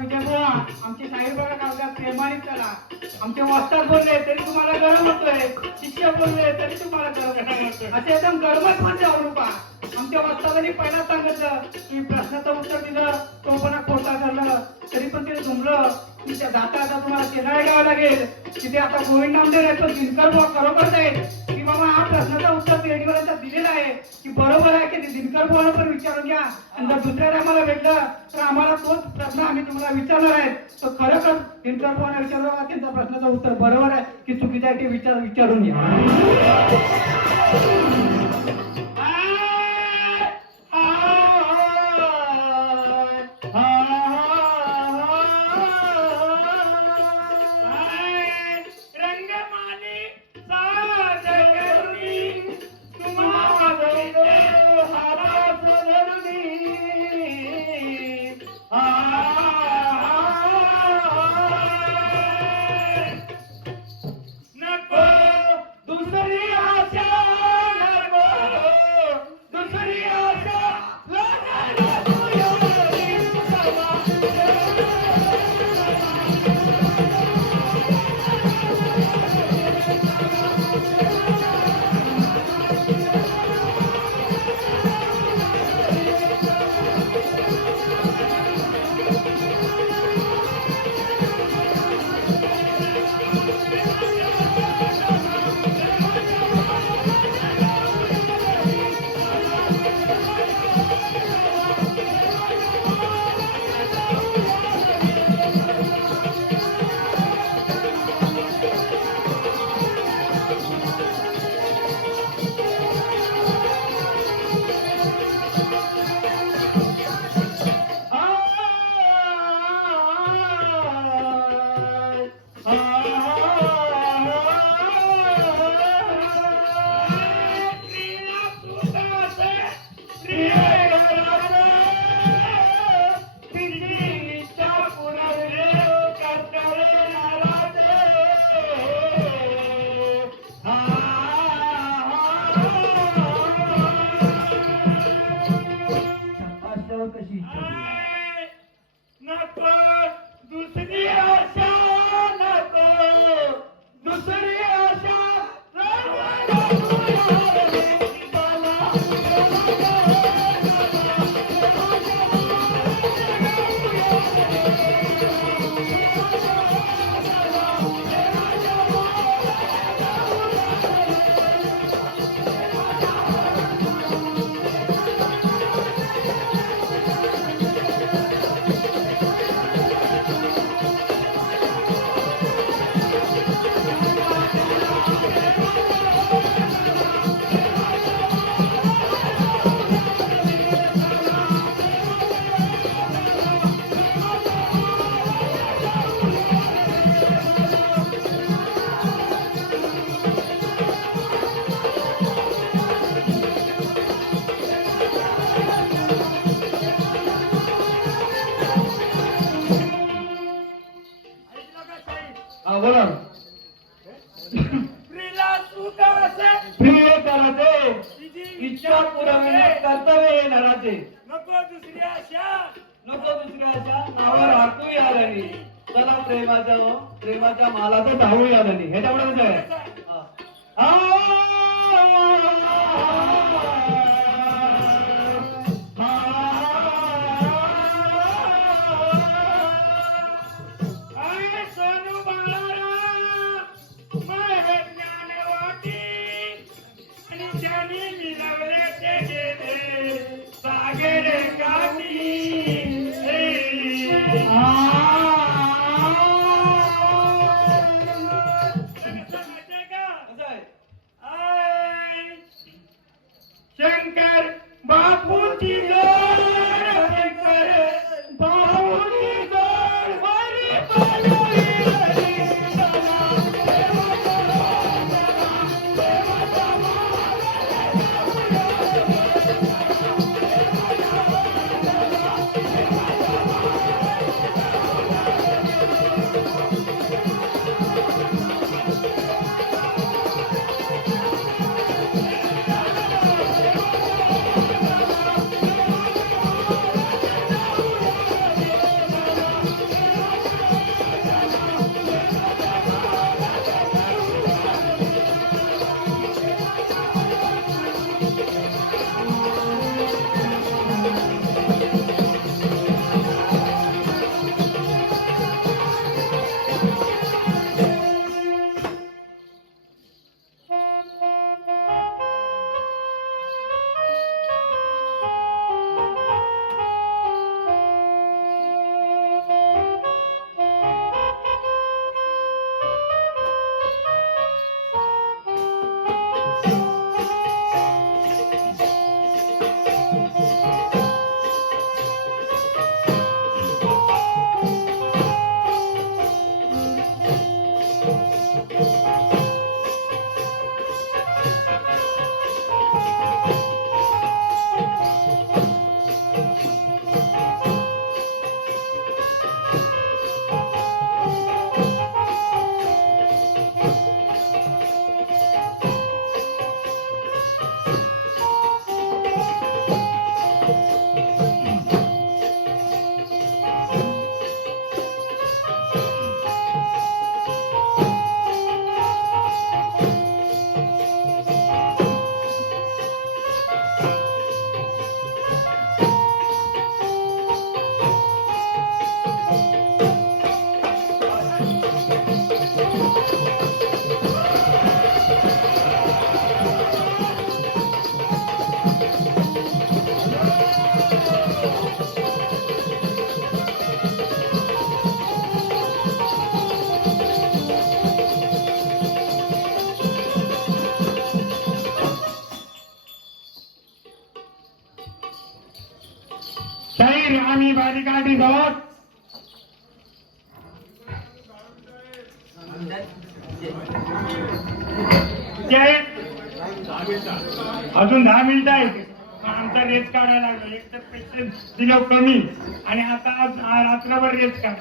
विजयबुवा आमचे साहेब बघा कागदात प्रेमाने चला. आमचे वस्ताद बोलले तरी तुम्हाला गरम होतोय, शिष्य बोलले तरी तुम्हाला गरम होतोय. असे एकदम गरमच म्हणजे अवरूपा. आमच्या वस्तादांनी पहिला सांगितलं की प्रश्नाचं उत्तर दिलं तो पण खोटा झालं तरी पण ते झुमलं. तुमच्या जाता आता तुम्हाला शेजारी घ्यावं लागेल. तिथे आता गोविंद नामदेव आहे तो दिनकर बुवा खरोखर जाईल की बाबा हा प्रश्नाचा उत्तर पेडीवर दिलेला आहे की बरोबर आहे की दिनकर बुवाला पण विचारून घ्या. आणि जर दुसऱ्या टायमाला भेटलं तर आम्हाला तोच प्रश्न आम्ही तुम्हाला विचारणार आहे. तो खरोखर दिनकर बुवाला विचारू त्यांचा प्रश्नाचं उत्तर बरोबर आहे की चुकीचं आहे ते विचारून घ्या. बोला प्रिय कराचे इच्छा पुरविणे कर्तव्य नराचे नको दुसरी आशा नावावर हाकू आल्याने चला प्रेमाच्या मालाचं धावू आल्याने हे तेवढंच आहे. शंकर बापूची गाडी काढली जाऊ. अजून 10 मिनिटं आहेत. आमचा रेस काढायला लागलो. एक तर पेशंट दिलं कमी आणि आता आज रात्रभर रेस काढ.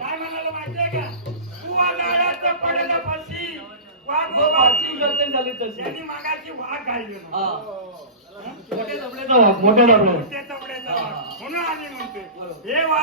काय म्हणाला माहितीये का? बुवा झाडाचं पडलं फाशी, वाघोबाची गर्दन झाली तशी. त्यांनी मागाची वाघ काढली मोठे जबड्याचा वाघ, मोठे जबडे. म्हणून आम्ही म्हणतोय हे वाघ